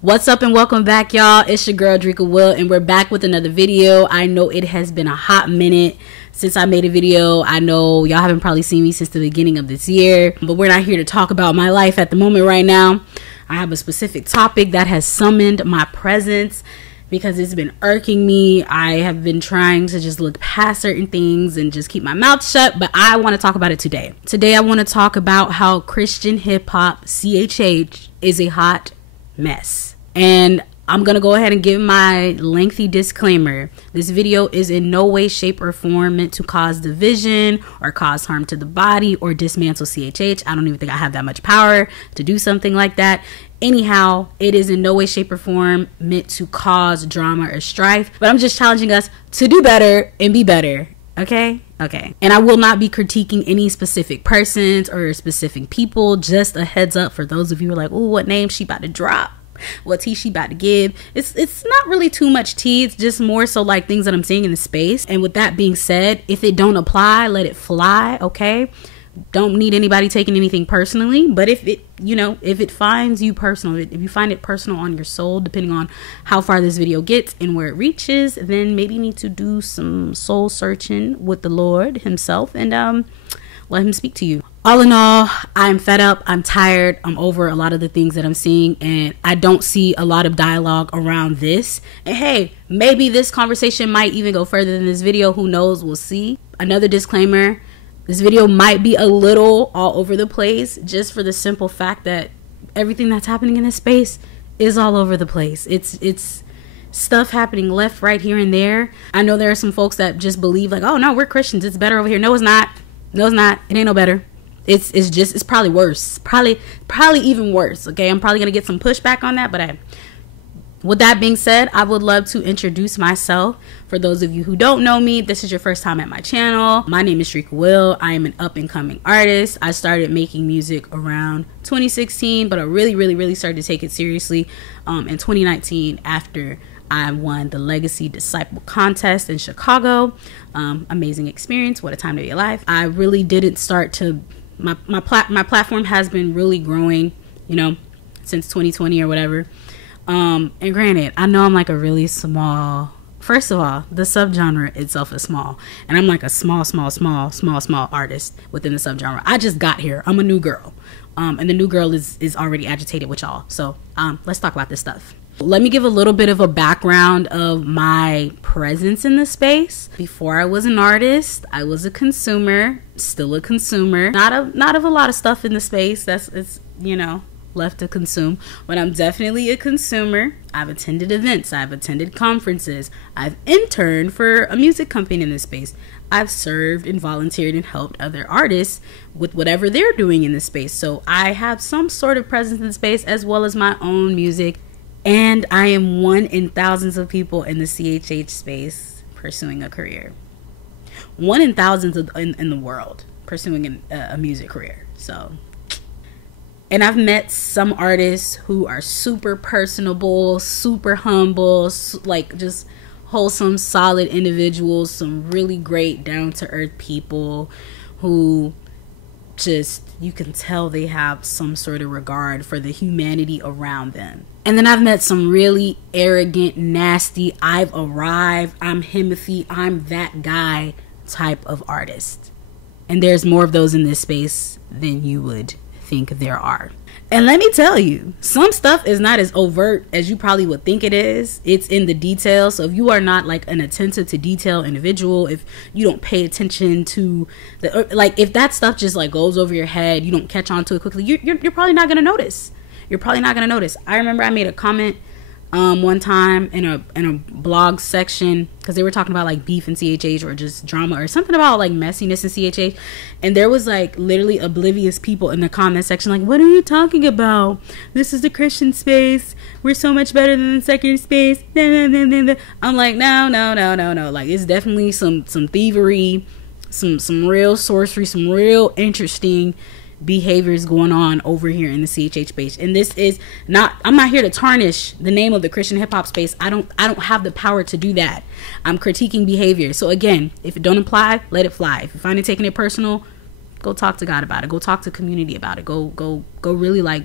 What's up and welcome back, y'all. It's your girl Drika Will, and we're back with another video. I know it has been a hot minute since I made a video. I know y'all haven't probably seen me since the beginning of this year, but we're not here to talk about my life at the moment right now. I have a specific topic that has summoned my presence because it's been irking me. I have been trying to just look past certain things and just keep my mouth shut, but I want to talk about it today. Today I want to talk about how Christian hip-hop, CHH, is a hot mess. And I'm gonna go ahead and give my lengthy disclaimer. This video is in no way, shape, or form meant to cause division or cause harm to the body or dismantle CHH. I don't even think I have that much power to do something like that. Anyhow, it is in no way, shape, or form meant to cause drama or strife, but I'm just challenging us to do better and be better. Okay. And I will not be critiquing any specific persons or specific people. Just a heads up for those of you who are like, oh, what name she about to drop? What tea she about to give? It's not really too much tea. It's just more so like things that I'm seeing in the space. And with that being said, if it don't apply, let it fly. Okay. Don't need anybody taking anything personally, but if it finds you personal, if you find it personal on your soul, depending on how far this video gets and where it reaches, then maybe you need to do some soul searching with the Lord himself and let him speak to you. All in all, I'm fed up, I'm tired, I'm over a lot of the things that I'm seeing, and I don't see a lot of dialogue around this. And hey, maybe this conversation might even go further than this video. Who knows? We'll see. Another disclaimer: this video might be a little all over the place, just for the simple fact that everything that's happening in this space is all over the place. It's stuff happening left, right, here, and there. I know there are some folks that just believe like, oh no, we're Christians, it's better over here. No, it's not. No, it's not. It ain't no better. It's probably worse. Probably even worse. Okay, I'm probably gonna get some pushback on that, but with that being said, I would love to introduce myself. For those of you who don't know me, this is your first time at my channel. My name is Drika Will. I am an up-and-coming artist. I started making music around 2016, but I really started to take it seriously in 2019 after I won the Legacy Disciple contest in Chicago. Amazing experience. What a time to be alive. I really didn't start to my platform has been really growing, since 2020 or whatever. And granted, I know I'm like a really small, first of all, the subgenre itself is small, and I'm like a small artist within the subgenre. I just got here. I'm a new girl. And the new girl is already agitated with y'all. So let's talk about this stuff. Let me give a little bit of a background of my presence in the space. Before I was an artist, I was a consumer, still a consumer. Not of a lot of stuff in the space it's left to consume, but I'm definitely a consumer. I've attended events, I've attended conferences, I've interned for a music company in this space. I've served and volunteered and helped other artists with whatever they're doing in this space. So I have some sort of presence in the space as well as my own music. And I am one in thousands of people in the CHH space pursuing a career. One in thousands in the world pursuing a music career. So, and I've met some artists who are super personable, super humble, like just wholesome, solid individuals. Some really great down-to-earth people who just, you can tell they have some sort of regard for the humanity around them. And then I've met some really arrogant, nasty, I've arrived, I'm Himothy, I'm that guy type of artist. And there's more of those in this space than you would think there are. And let me tell you, some stuff is not as overt as you probably would think it is. It's in the details. So if you are not like an attentive to detail individual, if you don't pay attention to if that stuff just like goes over your head, you don't catch on to it quickly, you're probably not gonna notice. You're probably not gonna notice. I remember I made a comment one time in a blog section because they were talking about like beef and CHH or just drama or something about like messiness in CHH, and there was like literally oblivious people in the comment section like, what are you talking about? This is the Christian space. We're so much better than the secular space. I'm like, no. Like, it's definitely some thievery, some real sorcery, some real interesting behaviors going on over here in the CHH space. And this is not, I'm not here to tarnish the name of the Christian hip-hop space. I don't have the power to do that. I'm critiquing behavior. So again, if it don't apply, let it fly. If you find it taking it personal, go talk to God about it. Go talk to community about it. Go really like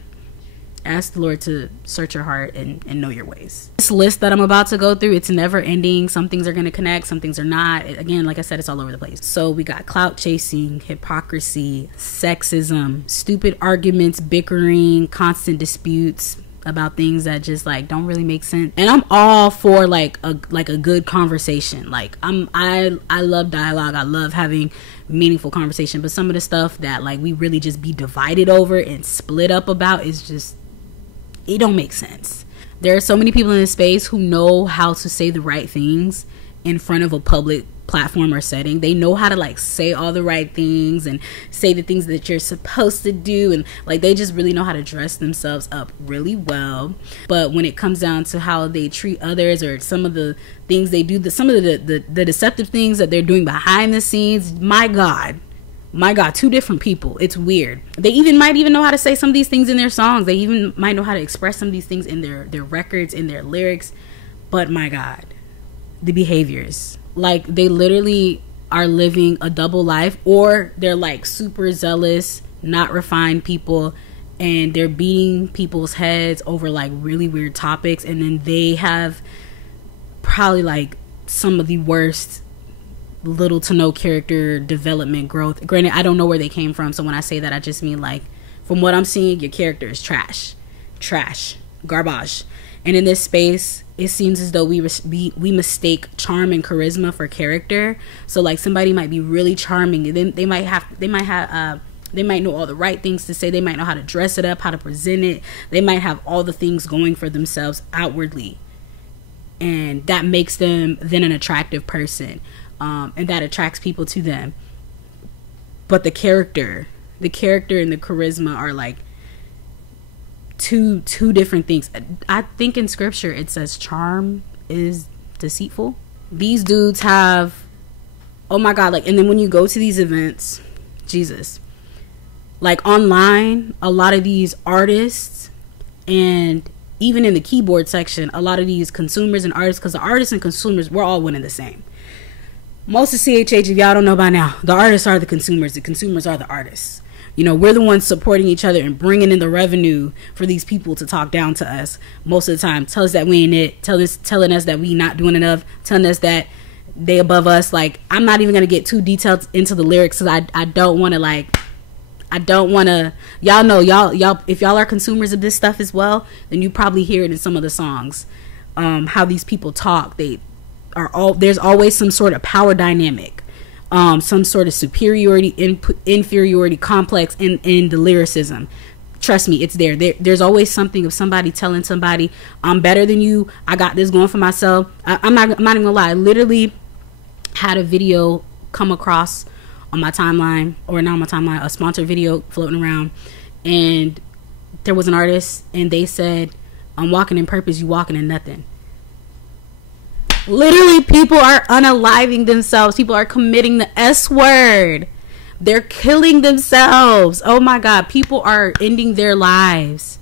ask the Lord to search your heart and know your ways. This list that I'm about to go through, it's never ending. Some things are going to connect, some things are not. Again, like I said, it's all over the place. So we got clout chasing, hypocrisy, sexism, stupid arguments, bickering, constant disputes about things that just like don't really make sense. And I'm all for like a good conversation. Like I love dialogue. I love having meaningful conversation, but some of the stuff that like we really just be divided over and split up about is just, it don't make sense. There are so many people in this space who know how to say the right things in front of a public platform or setting. They know how to like say all the right things and say the things that you're supposed to do, and like they just really know how to dress themselves up really well. But when it comes down to how they treat others or some of the things they do, some of the deceptive things that they're doing behind the scenes, my God, two different people. It's weird. They might even know how to say some of these things in their songs. They even might know how to express some of these things in their records, in their lyrics. But my God, the behaviors, like they literally are living a double life, or they're like super zealous, not refined people, and they're beating people's heads over like really weird topics. And then they have probably like some of the worst little to no character development growth. Granted, I don't know where they came from, so when I say that, I just mean like from what I'm seeing, your character is trash, garbage. And in this space, it seems as though we mistake charm and charisma for character. So like somebody might be really charming, and then they might know all the right things to say. They might know how to dress it up, how to present it. They might have all the things going for themselves outwardly, and that makes them then an attractive person. And that attracts people to them. But the character and the charisma are like two different things. I think in scripture it says charm is deceitful. These dudes have, oh my God, like, and then when you go to these events, Jesus, like online, a lot of these artists, and even in the keyboard section, a lot of these consumers and artists, because the artists and consumers, we're all one and the same. Most of CHH, if y'all don't know by now, the artists are the consumers are the artists. You know, we're the ones supporting each other and bringing in the revenue for these people to talk down to us most of the time. Tell us that we ain't it. Telling us that we not doing enough. Telling us that they above us. Like, I'm not even going to get too detailed into the lyrics because I don't want to, y'all know, y'all, if y'all are consumers of this stuff as well, then you probably hear it in some of the songs. How these people talk, there's always some sort of power dynamic. Some sort of superiority, inferiority complex in the lyricism. Trust me, it's there. There's always something of somebody telling somebody, I'm better than you. I got this going for myself. I'm not even gonna lie. I literally had a video come across on my timeline, or not on my timeline, a sponsored video floating around. And there was an artist, and they said, I'm walking in purpose, you walking in nothing. Literally, people are unaliving themselves. People are committing the S word. They're killing themselves. Oh my God. People are ending their lives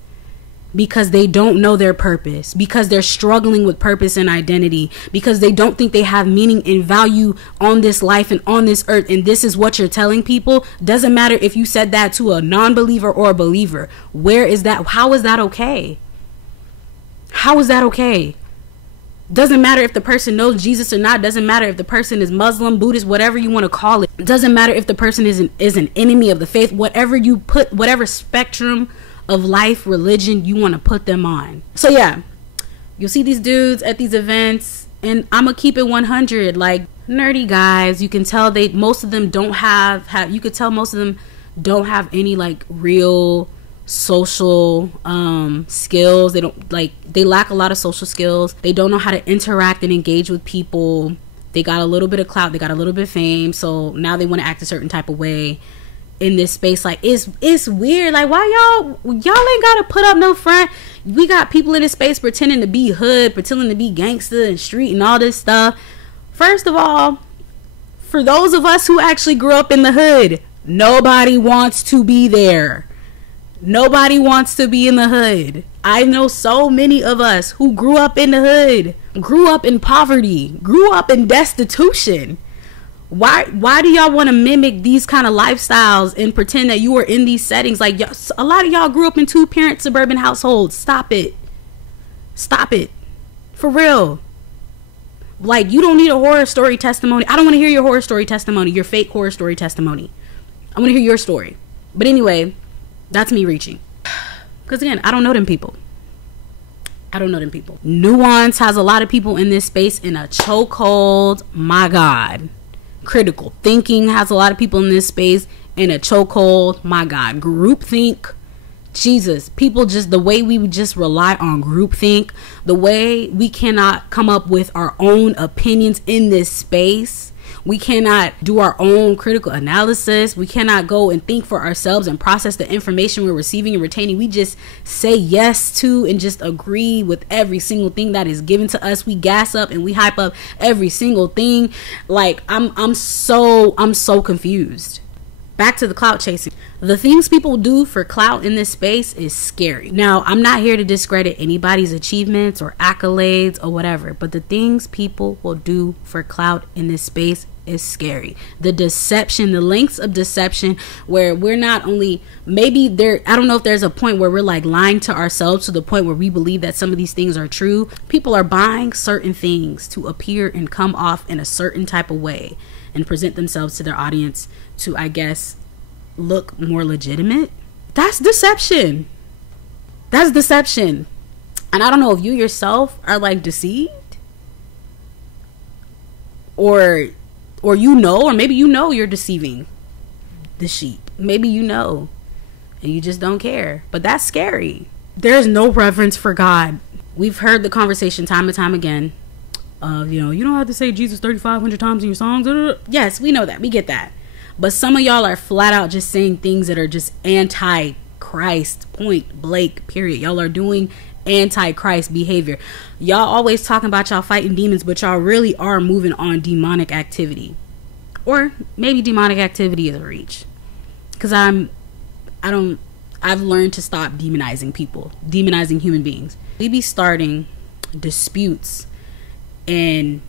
because they don't know their purpose, because they're struggling with purpose and identity, because they don't think they have meaning and value on this life and on this earth. And this is what you're telling people. Doesn't matter if you said that to a non-believer or a believer. Where is that? How is that okay? How is that okay? Doesn't matter if the person knows Jesus or not. Doesn't matter if the person is Muslim, Buddhist, whatever you want to call it. Doesn't matter if the person is an enemy of the faith. Whatever spectrum of life, religion you want to put them on. So yeah, you'll see these dudes at these events, and I'm gonna keep it 100. Like, nerdy guys, you can tell most of them don't have you could tell most of them don't have any like real social skills. They lack a lot of social skills. They don't know how to interact and engage with people. They got a little bit of clout, they got a little bit of fame, so now they want to act a certain type of way in this space. Like, it's weird. Like, why y'all ain't gotta put up no front. We got people in this space pretending to be hood, pretending to be gangster and street and all this stuff. First of all, for those of us who actually grew up in the hood, nobody wants to be there. Nobody wants to be in the hood. I know so many of us who grew up in the hood, grew up in poverty, grew up in destitution. Why do y'all want to mimic these kind of lifestyles and pretend that you are in these settings? Like, a lot of y'all grew up in 2-parent suburban households. Stop it. Stop it. For real. Like, you don't need a horror story testimony. I don't want to hear your horror story testimony, your fake horror story testimony. I want to hear your story. But anyway, that's me reaching. Because again, I don't know them people. I don't know them people. Nuance has a lot of people in this space in a chokehold. My God. Critical thinking has a lot of people in this space in a chokehold. My God. Groupthink. Jesus. People just, the way we just rely on groupthink, the way we cannot come up with our own opinions in this space. We cannot do our own critical analysis. We cannot go and think for ourselves and process the information we're receiving and retaining. We just say yes to and just agree with every single thing that is given to us. We gas up and we hype up every single thing. Like, I'm so confused. Back to the clout chasing. The things people do for clout in this space is scary. Now, I'm not here to discredit anybody's achievements or accolades or whatever, but the things people will do for clout in this space is scary. The deception, the lengths of deception, where we're not only, maybe there, I don't know if there's a point where we're like lying to ourselves to the point where we believe that some of these things are true. People are buying certain things to appear and come off in a certain type of way and present themselves to their audience to, I guess, look more legitimate. That's deception. That's deception. And I don't know if you yourself are like deceived, or you know, or maybe you know you're deceiving the sheep. Maybe you know and you just don't care. But that's scary. There's no reverence for God. We've heard the conversation time and time again of, you know, you don't have to say Jesus 3,500 times in your songs. Yes, we know that. We get that. But some of y'all are flat out just saying things that are just anti-Christ, point blank, period. Y'all are doing anti-Christ behavior. Y'all always talking about y'all fighting demons, but y'all really are moving on demonic activity. Or maybe demonic activity is a reach. Because I've learned to stop demonizing people, demonizing human beings. We be starting disputes and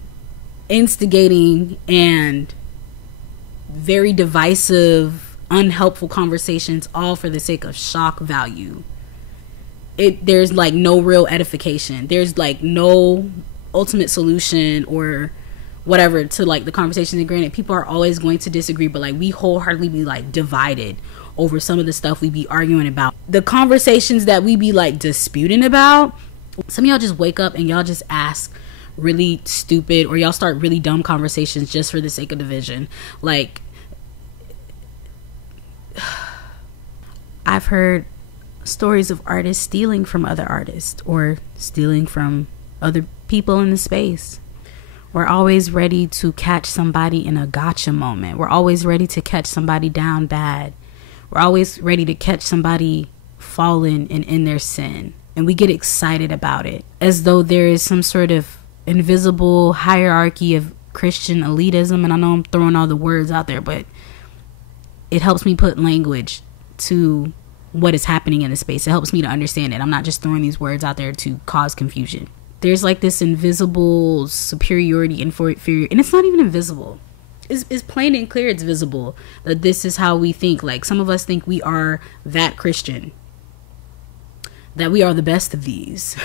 instigating and very divisive, unhelpful conversations, all for the sake of shock value. There's like no real edification. There's like no ultimate solution or whatever to like the conversation. And granted, people are always going to disagree, but like we wholeheartedly be like divided over some of the stuff we be arguing about. The conversations that we be like disputing about, some of y'all just wake up and y'all just ask really stupid, or y'all start really dumb conversations just for the sake of division. Like, I've heard stories of artists stealing from other artists or stealing from other people in the space. We're always ready to catch somebody in a gotcha moment. We're always ready to catch somebody down bad. We're always ready to catch somebody fallen and in their sin. And we get excited about it as though there is some sort of invisible hierarchy of Christian elitism. And I know I'm throwing all the words out there, but it helps me put language to what is happening in the space. It helps me to understand it. I'm not just throwing these words out there to cause confusion. There's like this invisible superiority and inferior, and it's not even invisible. It's plain and clear. It's visible that this is how we think. Like, some of us think we are that Christian, that we are the best of these,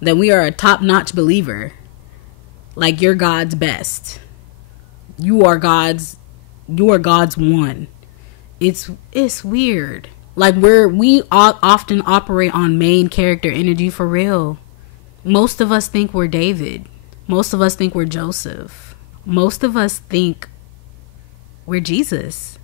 that we are a top-notch believer. Like, you're God's best. You are God's one. It's weird. Like, we often operate on main character energy for real. Most of us think we're David. Most of us think we're Joseph. Most of us think we're Jesus.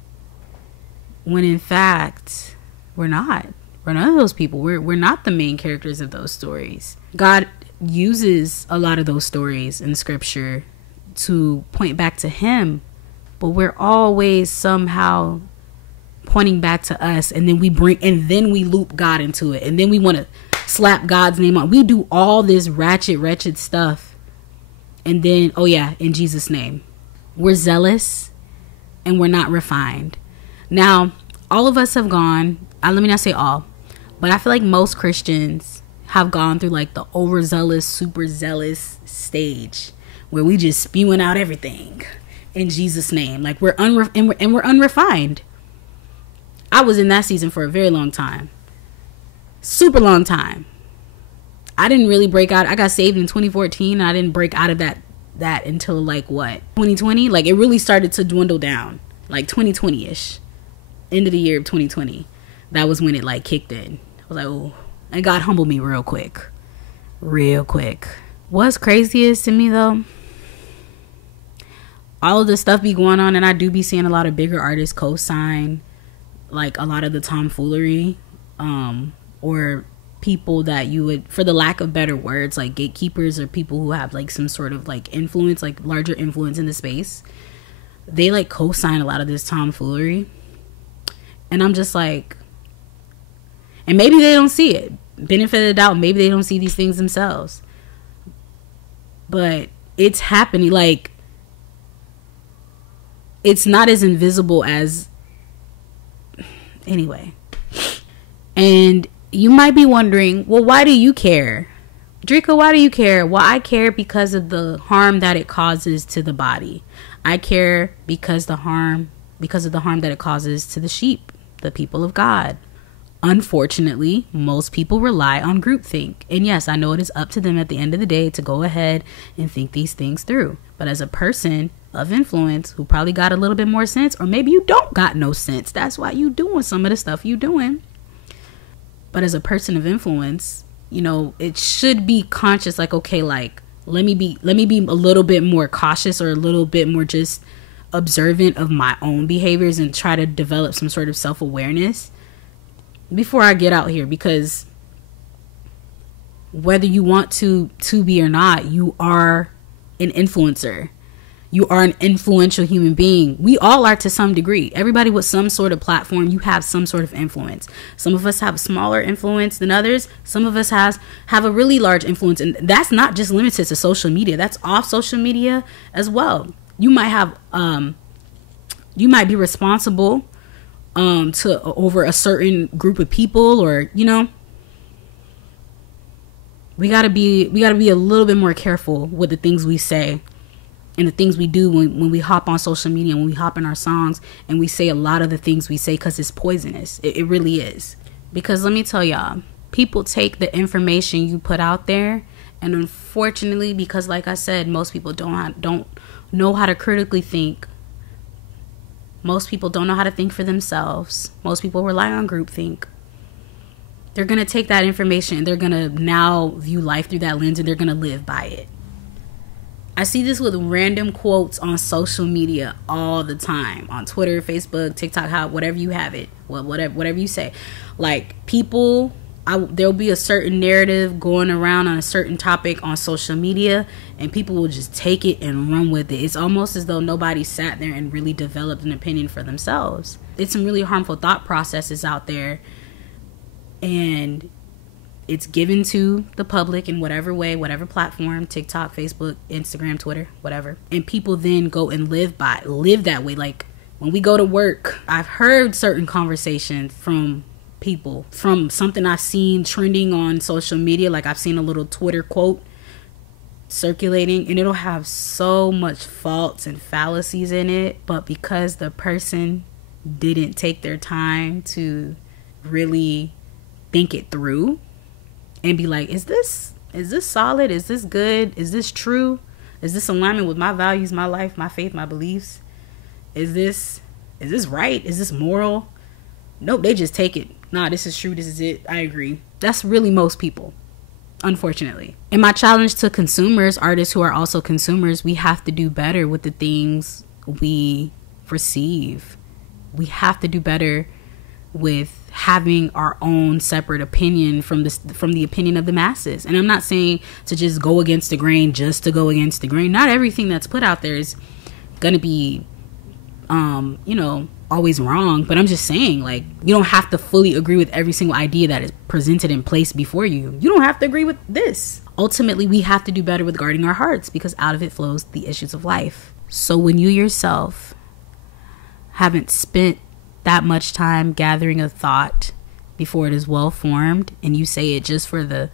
When in fact, we're not. We're none of those people. We're not the main characters of those stories. God uses a lot of those stories in scripture to point back to him, but we're always somehow pointing back to us, and then we loop God into it, and then we want to slap God's name on. We do all this wretched stuff, and then, oh yeah, in Jesus' name. We're zealous and we're not refined. Now, all of us have gone, let me not say all, but I feel like most Christians have gone through like the overzealous, super zealous stage where we just spewing out everything. in Jesus' name. Like we're unrefined. I was in that season for a very long time. Super long time. I didn't really break out. I got saved in 2014. And I didn't break out of that until like what? 2020? Like it really started to dwindle down. Like 2020-ish. End of the year of 2020. That was when it like kicked in. I was like, oh. And God humbled me real quick. Real quick. What's craziest to me though, all of this stuff be going on, and I do be seeing a lot of bigger artists co-sign like a lot of the tomfoolery, or people that you would, for the lack of better words, like gatekeepers or people who have like some sort of like influence, like larger influence in the space. They like co-sign a lot of this tomfoolery, and I'm just like, and maybe they don't see it. Benefit of the doubt, maybe they don't see these things themselves, but it's happening. Like it's not as invisible as, anyway. And you might be wondering, well, why do you care, Drika? Why do you care? Well, I care because of the harm that it causes to the body. I care because of the harm that it causes to the sheep, the people of God. Unfortunately, most people rely on groupthink. And yes, I know it is up to them at the end of the day to go ahead and think these things through. But as a person of influence who probably got a little bit more sense, or maybe you don't got no sense, that's why you doing some of the stuff you doing. But as a person of influence, you know, it should be conscious, like, okay, like, let me be a little bit more cautious, or a little bit more just observant of my own behaviors, and try to develop some sort of self-awareness before I get out here. Because whether you want to be or not, you are an influencer. You are an influential human being. We all are to some degree. Everybody with some sort of platform, you have some sort of influence. Some of us have smaller influence than others. Some of us have a really large influence. And that's not just limited to social media. That's off social media as well. You might have, you might be responsible to over a certain group of people, or, you know, we gotta be a little bit more careful with the things we say and the things we do when we hop on social media, when we hop in our songs and we say a lot of the things we say, because it's poisonous. It really is. Because let me tell y'all, people take the information you put out there, and unfortunately, because like I said, most people don't know how to critically think. Most people don't know how to think for themselves. Most people rely on groupthink. They're going to take that information and they're going to now view life through that lens, and they're going to live by it. I see this with random quotes on social media all the time. On Twitter, Facebook, TikTok, whatever you have it. Whatever you say. Like, people, there'll be a certain narrative going around on a certain topic on social media, and people will just take it and run with it. It's almost as though nobody sat there and really developed an opinion for themselves. It's some really harmful thought processes out there, and it's given to the public in whatever way, whatever platform, TikTok, Facebook, Instagram, Twitter, whatever. And people then go and live that way. Like, when we go to work, I've heard certain conversations from people, from something I've seen trending on social media. Like, I've seen a little Twitter quote circulating, and it'll have so much faults and fallacies in it, but because the person didn't take their time to really think it through and be like, is this solid? Is this good? Is this true? Is this alignment with my values, my life, my faith, my beliefs? Is this right? Is this moral? Nope, they just take it. Nah, this is true. This is it. I agree. That's really most people, unfortunately. And my challenge to consumers, artists who are also consumers, we have to do better with the things we receive. We have to do better with having our own separate opinion from the opinion of the masses. And I'm not saying to just go against the grain just to go against the grain. Not everything that's put out there is gonna be always wrong, but I'm just saying, like, you don't have to fully agree with every single idea that is presented and placed before you. You don't have to agree with this. Ultimately, we have to do better with guarding our hearts, because out of it flows the issues of life. So when you yourself haven't spent that much time gathering a thought before it is well formed, and you say it just for the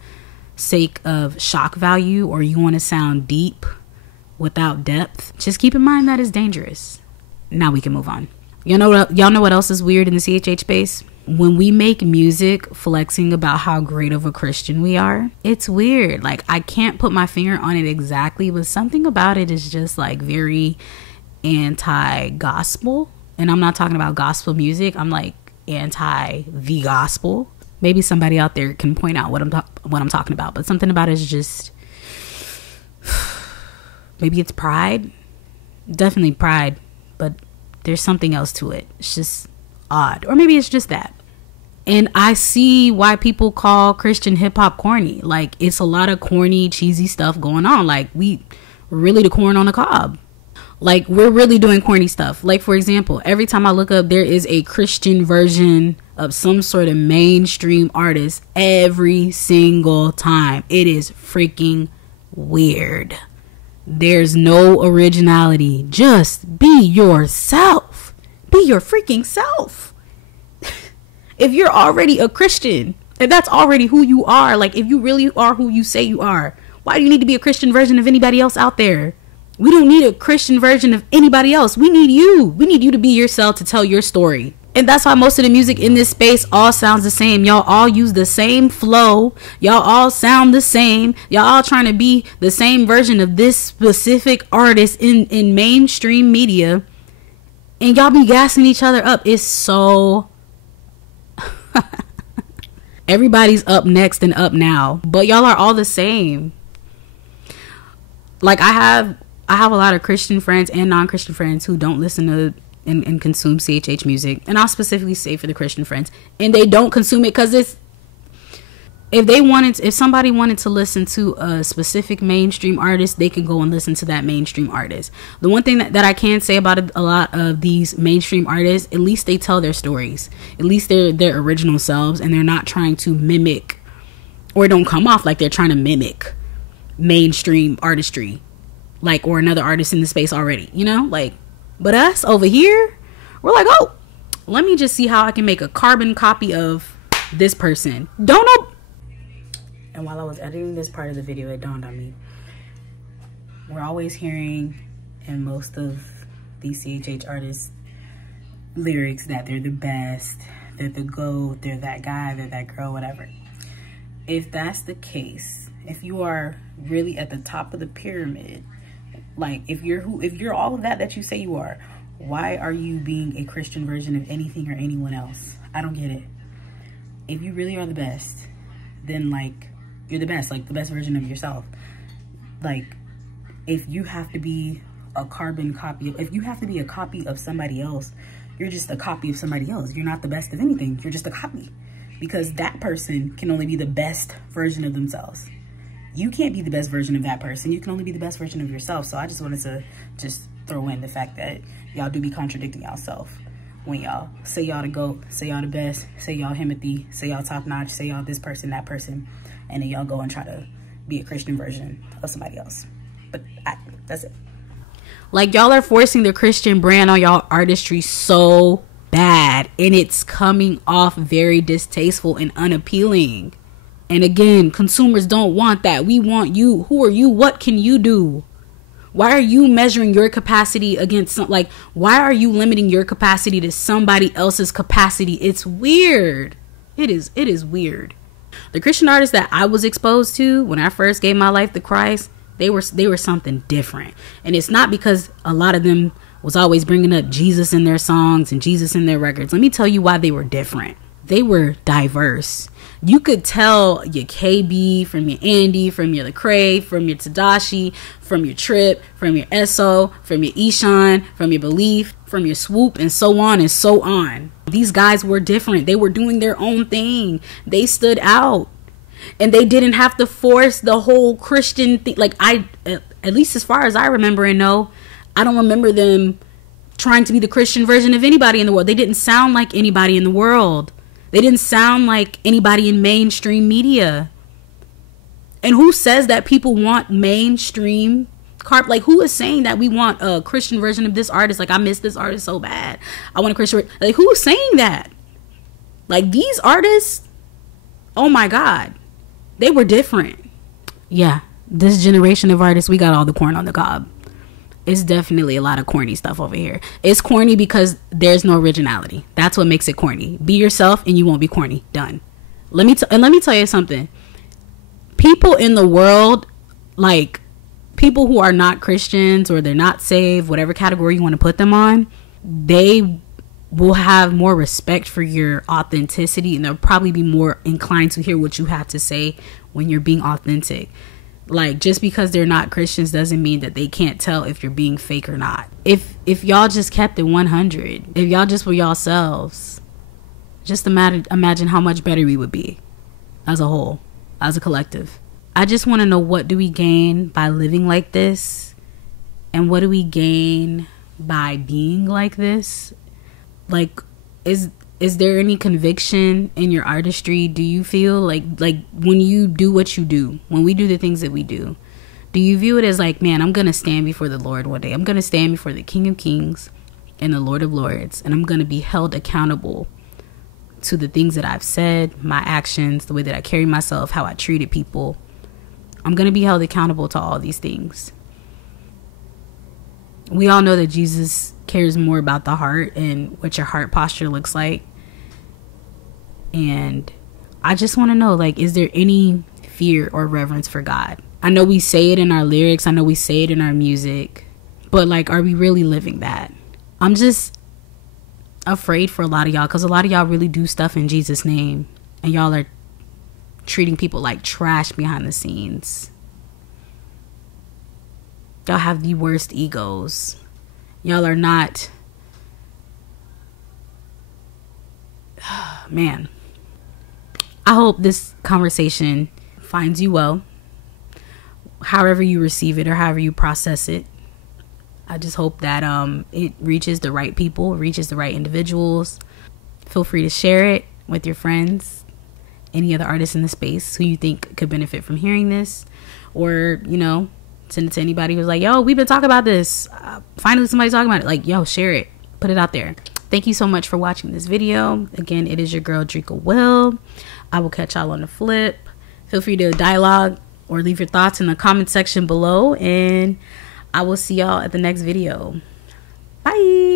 sake of shock value, or you want to sound deep, without depth, just keep in mind that is dangerous. Now we can move on. Y'all know what else is weird in the CHH space? When we make music flexing about how great of a Christian we are, it's weird. Like, I can't put my finger on it exactly, but something about it is just like very anti-gospel. And I'm not talking about gospel music. I'm like anti the gospel. Maybe somebody out there can point out what I'm talking about, but something about it is just, maybe it's pride. Definitely pride, but there's something else to it. It's just odd, or maybe it's just that. And I see why people call Christian hip-hop corny. Like, it's a lot of corny, cheesy stuff going on. Like, we're really the corn on the cob. Like, we're really doing corny stuff. Like, for example, every time I look up, there is a Christian version of some sort of mainstream artist every single time. It is freaking weird. There's no originality. Just be yourself. Be your freaking self. If you're already a Christian, if that's already who you are, like, if you really are who you say you are, why do you need to be a Christian version of anybody else out there? We don't need a Christian version of anybody else. We need you. We need you to be yourself, to tell your story. And that's why most of the music in this space all sounds the same. Y'all all use the same flow. Y'all all sound the same. Y'all all trying to be the same version of this specific artist in mainstream media. And y'all be gassing each other up. It's so... Everybody's up next and up now. But y'all are all the same. Like, I have a lot of Christian friends and non-Christian friends who don't listen to and consume CHH music. And I'll specifically say for the Christian friends. And they don't consume it because it's... If somebody wanted to listen to a specific mainstream artist, they can go and listen to that mainstream artist. The one thing that I can say about a lot of these mainstream artists, at least they tell their stories. At least they're their original selves, and they're not trying to mimic, or don't come off like they're trying to mimic mainstream artistry, like, or another artist in the space already, you know? Like, but us over here, we're like, oh, let me just see how I can make a carbon copy of this person. Don't know. And while I was editing this part of the video, it dawned on me. We're always hearing in most of these CHH artists' lyrics that they're the best, they're the GOAT, they're that guy, they're that girl, whatever. If that's the case, if you are really at the top of the pyramid, like, if you're all of that you say you are, why are you being a Christian version of anything or anyone else? I don't get it. If you really are the best, then, like, you're the best, like the best version of yourself. Like, if you have to be a carbon copy, if you have to be a copy of somebody else, you're just a copy of somebody else. You're not the best of anything. You're just a copy, because that person can only be the best version of themselves. You can't be the best version of that person. You can only be the best version of yourself. So I just wanted to just throw in the fact that y'all do be contradicting y'allself when y'all say y'all the GOAT, say y'all the best, say y'all Himothy, say y'all top notch, say y'all this person, that person, and then y'all go and try to be a Christian version of somebody else. But that's it. Like, y'all are forcing the Christian brand on y'all artistry so bad, and it's coming off very distasteful and unappealing. And again, consumers don't want that. We want you. Who are you? What can you do? Why are you measuring your capacity against like, why are you limiting your capacity to somebody else's capacity? It's weird. It is weird. The Christian artists that I was exposed to when I first gave my life to Christ, they were something different. And it's not because a lot of them was always bringing up Jesus in their songs and Jesus in their records. Let me tell you why they were different. They were diverse. You could tell your KB from your Andy, from your Lecrae, from your Tadashi, from your Trip, from your Esso, from your Ishan, from your Belief, from your Swoop, and so on and so on. These guys were different. They were doing their own thing. They stood out. And they didn't have to force the whole Christian thing. Like, at least as far as I remember and know, I don't remember them trying to be the Christian version of anybody in the world. They didn't sound like anybody in the world. They didn't sound like anybody in mainstream media. And who says that people want mainstream like, who is saying that we want a Christian version of this artist? Like, I miss this artist so bad. I want a Christian. Like, who's saying that? Like, these artists, oh my God, they were different. Yeah, this generation of artists, we got all the corn on the cob. It's definitely a lot of corny stuff over here. It's corny because there's no originality. That's what makes it corny. Be yourself and you won't be corny. Done. Let me tell you something. People in the world, like people who are not Christians or they're not saved, whatever category you want to put them on, they will have more respect for your authenticity, and they'll probably be more inclined to hear what you have to say when you're being authentic. Like, just because they're not Christians doesn't mean that they can't tell if you're being fake or not. If y'all just kept it 100, if y'all just were yourselves, just imagine how much better we would be as a whole, as a collective. I just want to know, what do we gain by living like this? And what do we gain by being like this? Like, is there any conviction in your artistry? Do you feel like when you do what you do, when we do the things that we do you view it as like, man, I'm going to stand before the Lord one day. I'm going to stand before the King of Kings and the Lord of Lords, and I'm going to be held accountable to the things that I've said, my actions, the way that I carry myself, how I treated people. I'm going to be held accountable to all these things. We all know that Jesus cares more about the heart and what your heart posture looks like. And I just want to know, like, is there any fear or reverence for God? I know we say it in our lyrics. I know we say it in our music. But, like, are we really living that? I'm just afraid for a lot of y'all, because a lot of y'all really do stuff in Jesus' name. And y'all are treating people like trash behind the scenes. Y'all have the worst egos. Y'all are not... Man. I hope this conversation finds you well. However you receive it or however you process it. I just hope that it reaches the right people, reaches the right individuals. Feel free to share it with your friends, any other artists in the space who you think could benefit from hearing this. Or, you know, send it to anybody who's like, yo, we've been talking about this. Finally, somebody's talking about it. Like, yo, share it. Put it out there. Thank you so much for watching this video. Again, it is your girl, Drika Will. I will catch y'all on the flip. Feel free to dialogue or leave your thoughts in the comment section below. And I will see y'all at the next video. Bye.